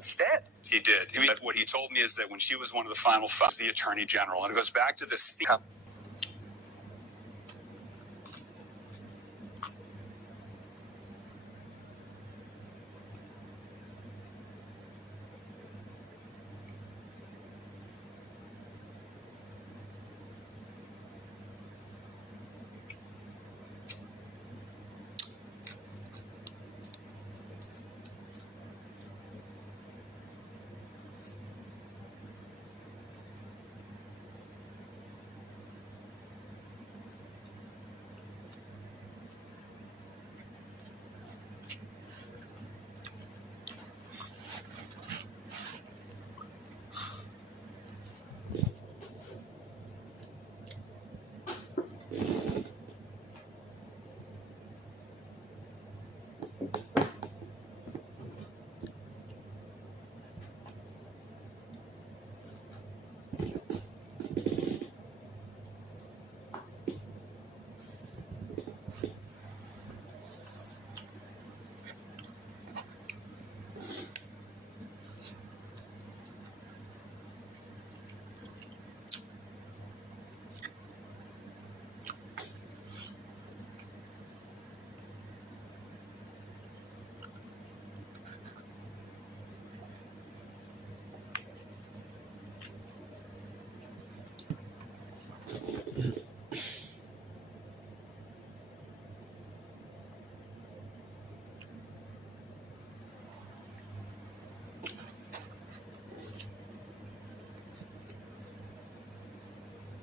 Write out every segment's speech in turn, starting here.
instead. He did. What he told me is that when she was one of the final five, the attorney general, and it goes back to this theme.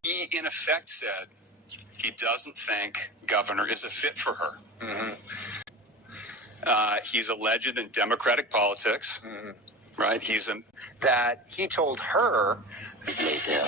He, in effect, said he doesn't think governor is a fit for her. Mm-hmm. He's a legend in Democratic politics, right? That he told her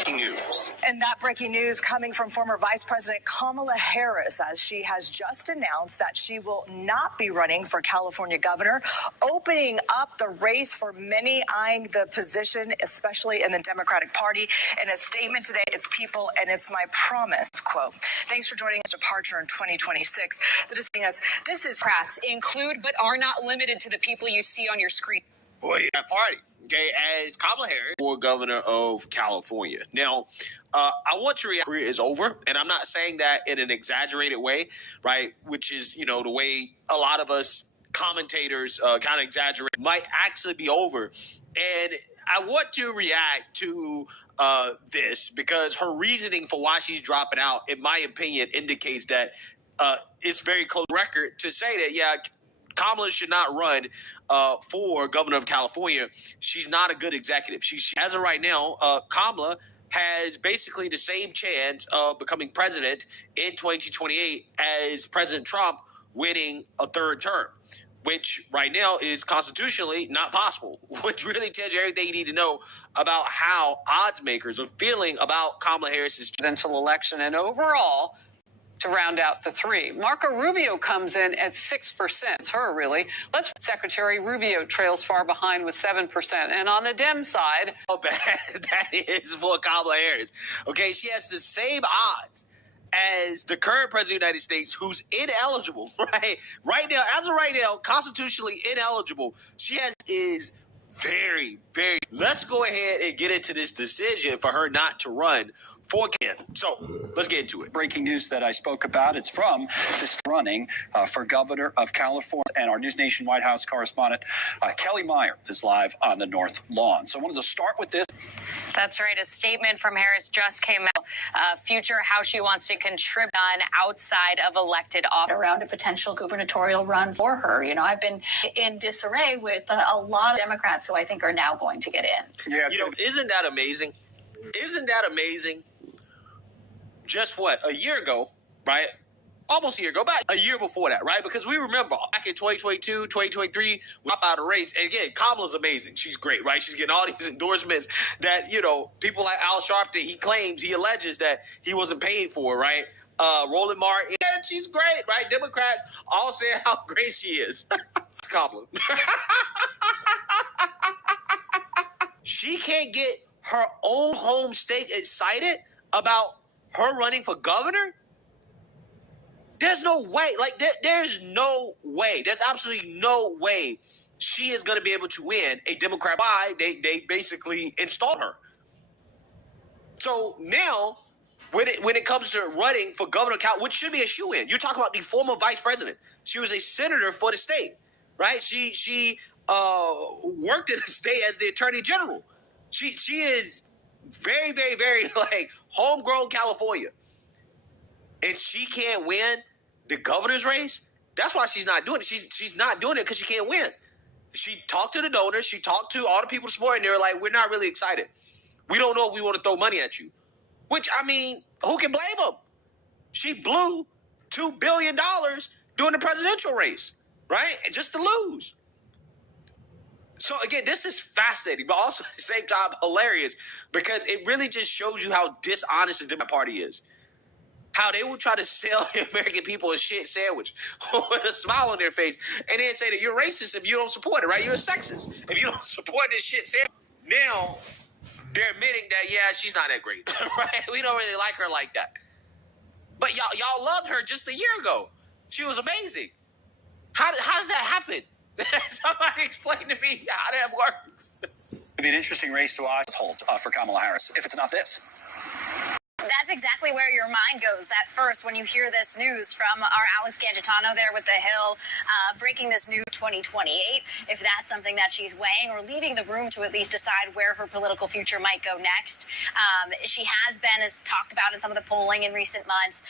news. And that breaking news coming from former Vice President Kamala Harris, as she has just announced that she will not be running for California governor, opening up the race for many eyeing the position, especially in the Democratic Party. In a statement today, it's people and it's my promise, quote. Thanks for joining us. Departure in 2026. The decision has, this is Democrats include but are not limited to the people you see on your screen. Boy, that party. Okay, as Kamala Harris, for governor of California. Now, I want to react. Career is over, and I'm not saying that in an exaggerated way, right? Which is, the way a lot of us commentators kind of exaggerate. Might actually be over, and I want to react to this because her reasoning for why she's dropping out, in my opinion, indicates that it's very close record to say that Kamala should not run for governor of California. She's not a good executive. She as of right now, Kamala has basically the same chance of becoming president in 2028 as President Trump winning a third term, which right now is constitutionally not possible, which really tells you everything you need to know about how odds makers are feeling about Kamala Harris's Presidential election and overall to round out the three. Marco Rubio comes in at 6%. It's her, really. Secretary Rubio trails far behind with 7%. And on the Dem side... How bad that is for Kamala Harris. Okay, she has the same odds as the current president of the United States, who's ineligible, right? As of right now, constitutionally ineligible. She is very, very... Let's go ahead and get into this decision for her not to run for Ken. So let's get into it. Breaking news that I spoke about. It's from this running for governor of California, and our News Nation White House correspondent Kelly Meyer is live on the North Lawn. So I wanted to start with this. That's right. A statement from Harris just came out. Future how she wants to contribute outside of elected office around a potential gubernatorial run for her. I've been in disarray with a lot of Democrats who I think are now going to get in. Yeah, isn't that amazing? Isn't that amazing? Just a year ago, right? Almost a year ago, back a year before that, right? Because we remember back in 2022, 2023, we hop out of race. And again, Kamala's amazing. She's great, right? She's getting all these endorsements that, people like Al Sharpton, he alleges that he wasn't paid for, right? Roland Martin, she's great, right? Democrats all say how great she is. It's Kamala. She can't get her own home state excited about her running for governor? There's no way. There's no way. There's absolutely no way she is going to be able to win a Democrat. Why they basically installed her. So now, when it comes to running for governor of California, which should be a shoo-in, you're talking about the former vice president. She was a senator for the state, right? She worked in the state as the attorney general. She is very, very, very like homegrown California, and she can't win the governor's race. That's why she's not doing it. She's not doing it because she can't win. She talked to the donors. She talked to all the people supporting. They were like, "We're not really excited. We don't know if we want to throw money at you." Which, I mean, who can blame them? She blew $2 billion during the presidential race, right? And just to lose. So, again, this is fascinating, but also at the same time hilarious because it really just shows you how dishonest the Democrat Party is. How they will try to sell the American people a shit sandwich with a smile on their face and then say that you're racist if you don't support it, right? You're a sexist if you don't support this shit sandwich. Now, they're admitting that, yeah, she's not that great, right? We don't really like her like that. But y'all loved her just a year ago. She was amazing. How does that happen? Somebody explain to me how that works. It'd be an interesting race to watch for Kamala Harris if it's not this. That's exactly where your mind goes at first when you hear this news from our Alex Gangitano there with The Hill, breaking this new 2028. If that's something that she's weighing or leaving the room to at least decide where her political future might go next. She has been, as talked about in some of the polling in recent months,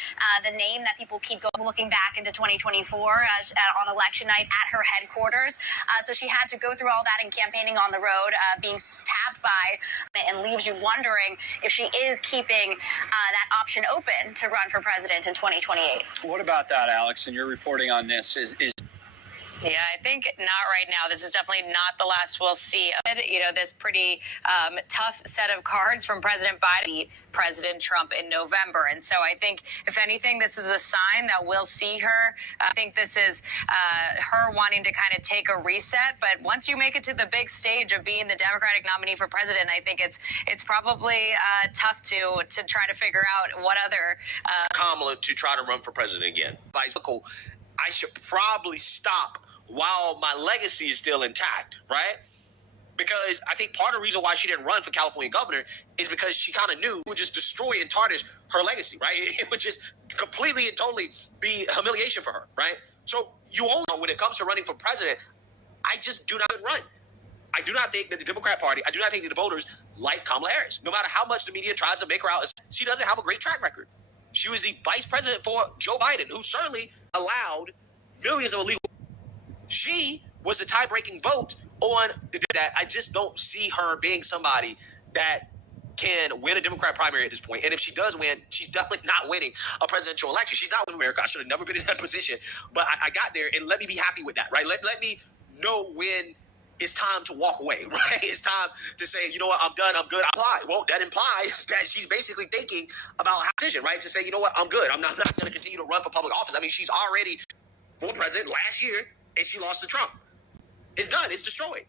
the name that people keep looking back into 2024 on election night at her headquarters. So she had to go through all that in campaigning on the road, being tapped by, and leaves you wondering if she is keeping that option open to run for president in 2028. What about that, Alex? And your reporting on this is Yeah, I think not right now. This is definitely not the last we'll see. You know, this pretty tough set of cards from President Biden, beat President Trump in November. And so I think, if anything, this is a sign that we'll see her. I think this is her wanting to kind of take a reset. But once you make it to the big stage of being the Democratic nominee for president, I think it's probably tough to try to figure out what other Kamala to try to run for president again. I should probably stop while my legacy is still intact, right? Because I think part of the reason why she didn't run for California governor is because she kind of knew it would just destroy and tarnish her legacy, right? It would just completely and totally be humiliation for her, right? So you only know when it comes to running for president, I just do not run. I do not think that the Democrat Party, I do not think that the voters like Kamala Harris. No matter how much the media tries to make her out, she doesn't have a great track record. She was the vice president for Joe Biden, who certainly allowed millions of illegal. She was the tie-breaking vote on that. I just don't see her being somebody that can win a Democrat primary at this point. And if she does win, she's definitely not winning a presidential election. She's not with America. I should have never been in that position. But I got there, and let me be happy with that, right? Let me know when it's time to walk away, right? It's time to say, you know what, I'm done, I'm good, I apply. Well, that implies that she's basically thinking about her decision, right? To say, you know what, I'm good. I'm not going to continue to run for public office. I mean, she's already for president last year, and she lost to Trump. It's done. It's destroyed.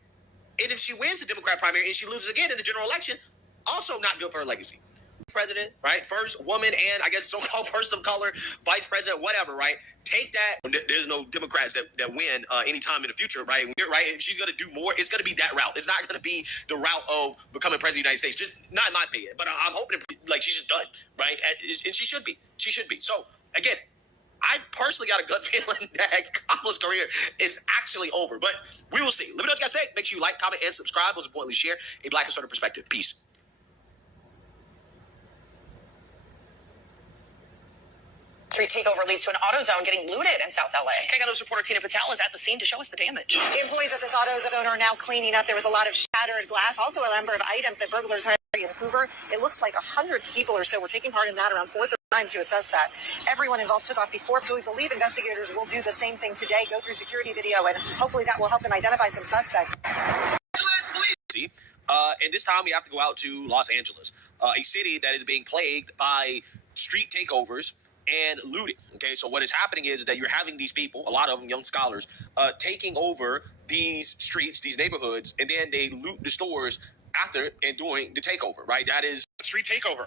And if she wins the Democrat primary and she loses again in the general election, also not good for her legacy. President, right? First woman and I guess so-called person of color, vice president, whatever, right? Take that. There's no Democrats that win anytime in the future, right? Right? If she's going to do more, it's going to be that route. It's not going to be the route of becoming president of the United States. Just not in my opinion. But I'm hoping like she's just done, right? And she should be. She should be. So, again, I personally got a gut feeling that Kamala's career is actually over. But we will see. Let me know what you guys think. Make sure you like, comment, and subscribe. Most importantly, share a Black conservative perspective. Peace. Street takeover leads to an AutoZone getting looted in South LA. KGAL's reporter Tina Patel is at the scene to show us the damage. Employees at this AutoZone are now cleaning up. There was a lot of shattered glass, also a number of items that burglars had in Hoover. It looks like 100 people or so were taking part in that around 4:30 to assess that. Everyone involved took off before, so we believe investigators will do the same thing today, go through security video, and hopefully that will help them identify some suspects. And this time we have to go out to Los Angeles, a city that is being plagued by street takeovers and looting. Okay, so what is happening is that you're having these people, a lot of them young scholars, taking over these streets, these neighborhoods, and then they loot the stores after and doing the takeover, right? That is street takeover.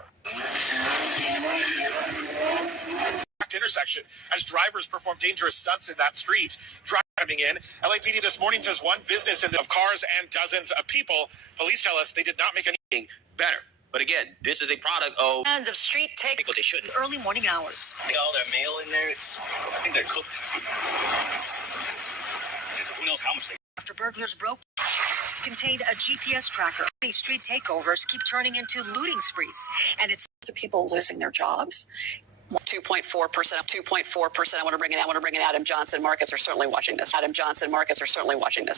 Intersection as drivers perform dangerous stunts in that street. coming in. LAPD this morning says one business of cars and dozens of people. Police tell us they did not make anything better. But again, this is a product of street take what they shouldn't. early morning hours. They got all their mail in there. I think they're cooked. Who knows how much they. After burglars broke contained a GPS tracker. These street takeovers keep turning into looting sprees, and it's people losing their jobs. 2.4%. 2.4%. I want to bring in Adam Johnson. Markets are certainly watching this.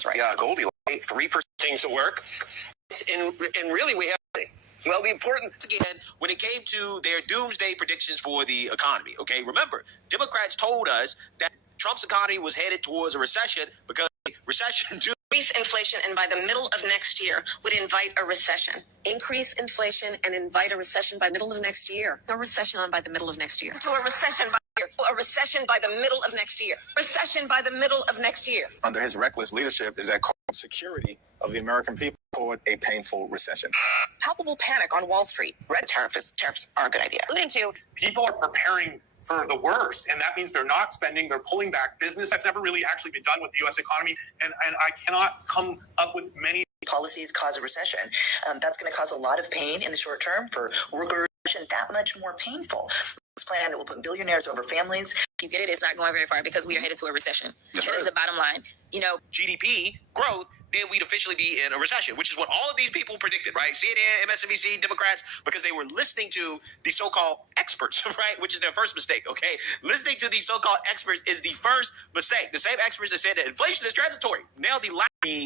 Right. Yeah, Goldie, 3% seems to work. And really, we have. Well, the important again, when it came to their doomsday predictions for the economy, okay, remember, Democrats told us that Trump's economy was headed towards a recession because recession to Increase inflation and by the middle of next year would invite a recession. Increase inflation and invite a recession by middle of next year. No recession on by the middle of next year. To a recession by the middle of next year. Recession by the middle of next year. Under his reckless leadership is that called security of the American people toward a painful recession. Palpable panic on Wall Street. Red tariffs are a good idea. Alluding to People are preparing for the worst, and that means they're not spending, they're pulling back business. That's never really actually been done with the U.S. economy, and I cannot come up with many policies cause a recession. That's going to cause a lot of pain in the short term for workers, and that much more painful. This plan that will put billionaires over families. you get it, it's not going very far because we are headed to a recession. That's That is the bottom line. You know, GDP growth, then we'd officially be in a recession, which is what all of these people predicted, right? CNN, MSNBC, Democrats, because they were listening to the so-called experts, right? Which is their first mistake, okay? Listening to these so-called experts is the first mistake. The same experts that said that inflation is transitory. Now the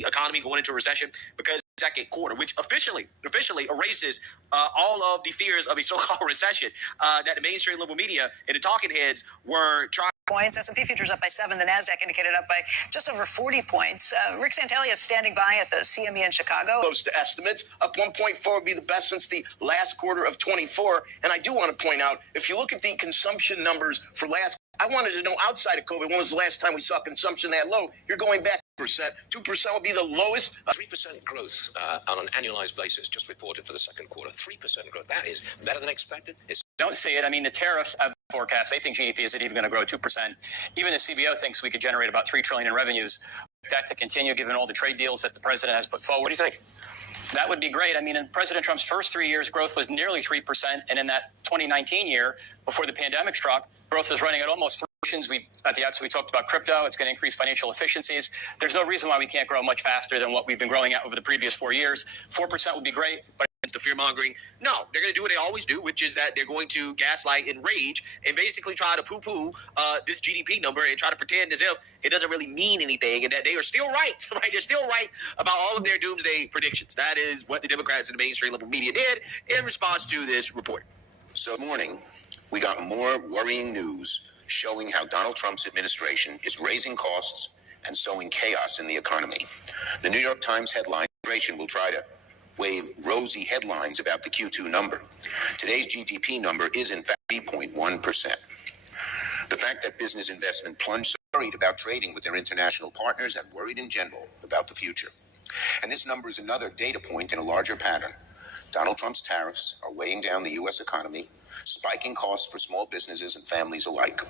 economy going into a recession because second quarter, which officially erases all of the fears of a so-called recession that the mainstream liberal media and the talking heads were trying. Points. S&P futures up by 7. The Nasdaq indicated up by just over 40 points. Rick Santelli is standing by at the CME in Chicago. Close to estimates, up 1.4 would be the best since the last quarter of 24. And I do want to point out, if you look at the consumption numbers for I wanted to know outside of COVID, when was the last time we saw consumption that low? You're going back 2%. 2% would be the lowest. 3% growth on an annualized basis just reported for the second quarter. 3% growth. That is better than expected. Don't see it. I mean, the tariffs have forecast. They think GDP isn't even going to grow 2%. Even the CBO thinks we could generate about $3 trillion in revenues. That to continue, given all the trade deals that the president has put forward. What do you think? That would be great. I mean, in President Trump's first 3 years, growth was nearly 3%. And in that 2019 year, before the pandemic struck, growth was running at almost 3%. At the outset, we talked about crypto. It's going to increase financial efficiencies. There's no reason why we can't grow much faster than what we've been growing at over the previous 4 years. 4% would be great, but it's the fear mongering. No, they're going to do what they always do, which is that they're going to gaslight and rage and basically try to poo-poo this GDP number and try to pretend as if it doesn't really mean anything and that they are still right, right? They're still right about all of their doomsday predictions. That is what the Democrats and the mainstream liberal media did in response to this report. So this morning, we got more worrying news showing how Donald Trump's administration is raising costs and sowing chaos in the economy. The New York Times headline, "Administration will try to wave rosy headlines about the Q2 number." Today's GDP number is in fact 3.1%. The fact that business investment plunged, worried about trading with their international partners and worried in general about the future. And this number is another data point in a larger pattern. Donald Trump's tariffs are weighing down the U.S. economy, spiking costs for small businesses and families alike.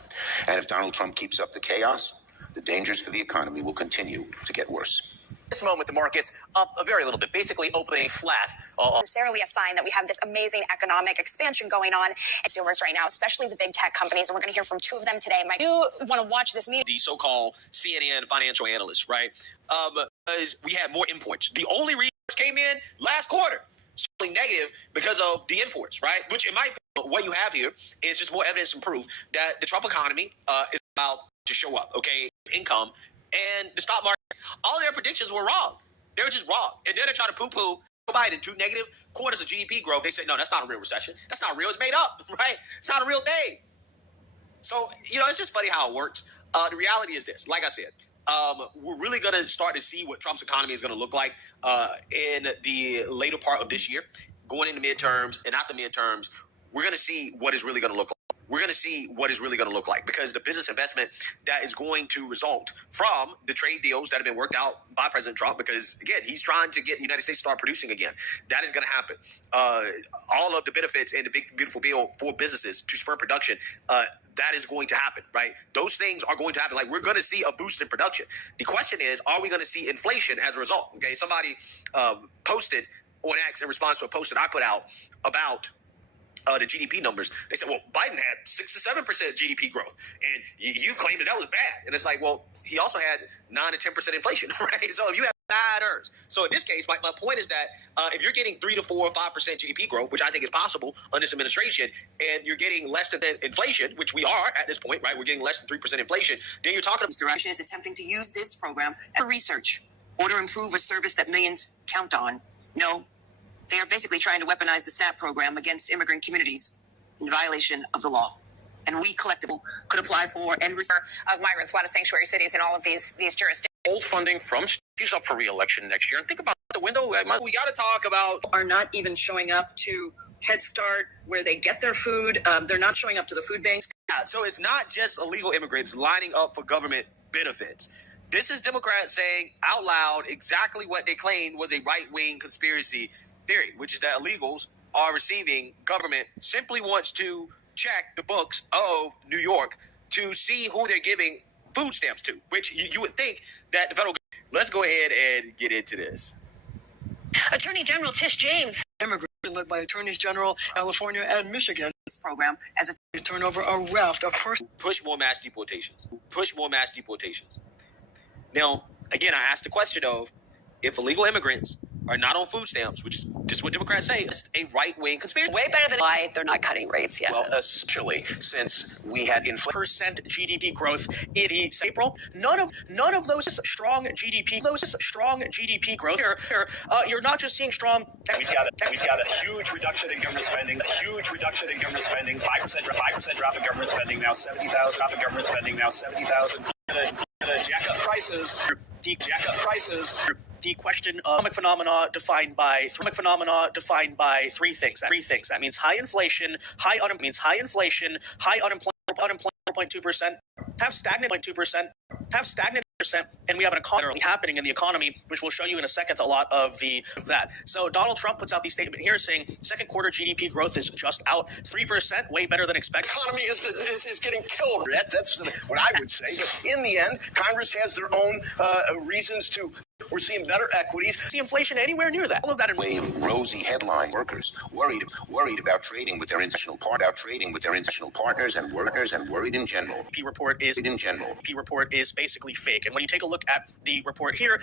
And if Donald Trump keeps up the chaos, the dangers for the economy will continue to get worse. At this moment, the market's up a very little bit, basically opening flat. Necessarily a sign that we have this amazing economic expansion going on. Consumers right now, especially the big tech companies, and we're going to hear from two of them today. I do want to watch this meeting. The so-called CNN financial analysts, right? Is we had more imports. The only reason came in last quarter, certainly negative because of the imports, right? Which in my opinion, what you have here is just more evidence and proof that the Trump economy is about to show up, okay? Income and the stock market, all their predictions were wrong. They were just wrong. And then they try to poo-poo Biden 2 negative quarters of GDP growth. They said, no, that's not a real recession. That's not real. It's made up, right? It's not a real thing. So, it's just funny how it works. The reality is this. Like I said, we're really going to start to see what Trump's economy is going to look like in the later part of this year, going into midterms and after midterms. We're going to see what it's really going to look like. we're going to see what it's really going to look like, because the business investment that is going to result from the trade deals that have been worked out by President Trump, because, again, he's trying to get the United States to start producing again. That is going to happen. All of the benefits in the big, beautiful bill for businesses to spur production, that is going to happen, right? Those things are going to happen. Like, we're going to see a boost in production. The question is, are we going to see inflation as a result? Okay, somebody posted on X in response to a post that I put out about the GDP numbers. They said, well, Biden had 6 to 7% GDP growth, and you claimed that was bad. And it's like, well, he also had 9 to 10% inflation, right? So if you have bad earnings. So in this case, my point is that if you're getting 3 to 4 or 5% GDP growth, which I think is possible under this administration, and you're getting less than inflation, which we are at this point, right? We're getting less than 3% inflation. Then you're talking about Mr. Russia is attempting to use this program for research or to improve a service that millions count on. No, they are basically trying to weaponize the SNAP program against immigrant communities in violation of the law. And we collectively could apply for and receive of migrants, a lot of sanctuary cities in all of these jurisdictions. Old funding from she's up for re-election next year. And think about the window. we got to talk about are not even showing up to Head Start where they get their food. They're not showing up to the food banks. So it's not just illegal immigrants lining up for government benefits. This is Democrats saying out loud exactly what they claimed was a right-wing conspiracy theory, which is that illegals are receiving government simply wants to check the books of New York to see who they're giving food stamps to, which you would think that the federal government. Let's go ahead and get into this. Attorney General Tish James. Immigrants led by Attorneys General California and Michigan. This program as a turn over a raft of push more mass deportations. Push more mass deportations. Now, again, I asked the question of if illegal immigrants are not on food stamps, which is just what Democrats say, it's a right-wing conspiracy. Way better than why they're not cutting rates yet. Well, especially since we had percent GDP growth in April. None of those strong GDP growth here. You're not just seeing strong. We've got a huge reduction in government spending. 5% drop in government spending. Now 70,000. Drop in government spending. Now 70,000. Jack up prices. The question of economic phenomena defined by three things. That means high inflation, high unemployment, high unemployment, 0.2%, have stagnant 0.2%, have stagnant percent, and we have an economy happening in the economy, which we'll show you in a second. A lot of that. So Donald Trump puts out these statement here saying second quarter GDP growth is just out 3%, way better than expected. Economy is getting killed. That's what I would say. But in the end, Congress has their own reasons to. We're seeing better equities. See inflation anywhere near that. All of that in wave rosy headline. Workers worried about trading with their international partners and workers and worried in general. P report is basically fake. And when you take a look at the report here,